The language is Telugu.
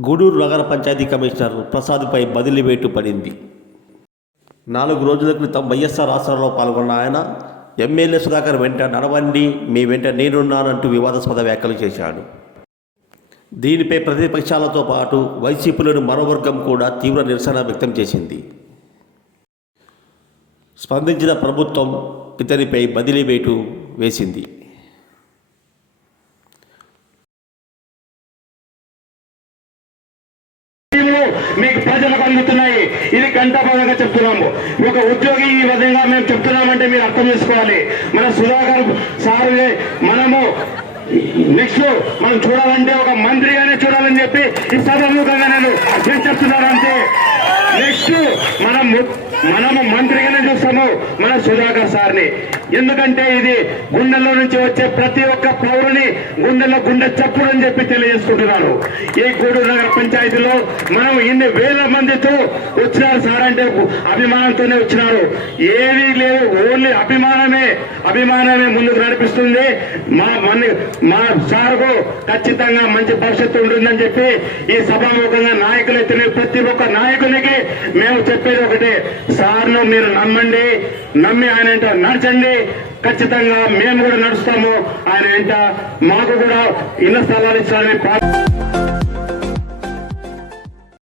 గూడూరు నగర పంచాయతీ కమిషనర్ ప్రసాద్పై బదిలీ వేటు పడింది. నాలుగు రోజుల క్రితం వైఎస్ఆర్ ఆసరాలో పాల్గొన్న ఆయన ఎమ్మెల్యే సుధాకర్ వెంట నడవండి మీ వెంట నేనున్నానంటూ వివాదాస్పద వ్యాఖ్యలు చేశాడు. దీనిపై ప్రతిపక్షాలతో పాటు వైసీపీలోని మరో వర్గం కూడా తీవ్ర నిరసన వ్యక్తం చేసింది. స్పందించిన ప్రభుత్వం ఇతనిపై బదిలీ వేటు వేసింది. మీకు ప్రజలకు అందుతున్నాయి ఇది గంటాపదంగా చెప్తున్నాము. ఒక ఉద్యోగి ఈ విధంగా మేము చెప్తున్నామంటే మీరు అర్థం చేసుకోవాలి. మన సుధాకర్ సార్ మనము నెక్స్ట్ మనం చూడాలంటే ఒక మంత్రిగానే చూడాలని చెప్పి ఈ సభముఖంగా నేను చెప్తున్నానంటే చెప్తున్నాను నెక్స్ట్ మనం మనము మంత్రిగానే చూస్తాము మన సుధాకర్ సార్ని. ఎందుకంటే ఇది గుండెల్లో నుంచి వచ్చే ప్రతి ఒక్క పౌరుని గుండెల్లో గుండె చప్పుడు అని చెప్పి తెలియజేసుకుంటున్నాను ఈ గూడూరు నగర పంచాయతీలో మనం ఇన్ని వేల మందితో వచ్చినారు సార్ అంటే అభిమానంతోనే వచ్చినారు. ఏమీ లేదు ఓన్లీ అభిమానమే అభిమానమే ముందుకు నడిపిస్తుంది. మా మన మా సార్కు ఖచ్చితంగా మంచి భవిష్యత్తు ఉంటుందని చెప్పి ఈ సభాముఖంగా నాయకులైతే ప్రతి ఒక్క నాయకునికి మేము చెప్పేది ఒకటే సార్ను మీరు నమ్మండి నమ్మి ఆయన నడచండి ఖచ్చితంగా మేము కూడా నడుస్తాము. ఆయన వెంట మాకు కూడా ఇళ్ళ స్థలాలు ఇచ్చాలని ప్రా-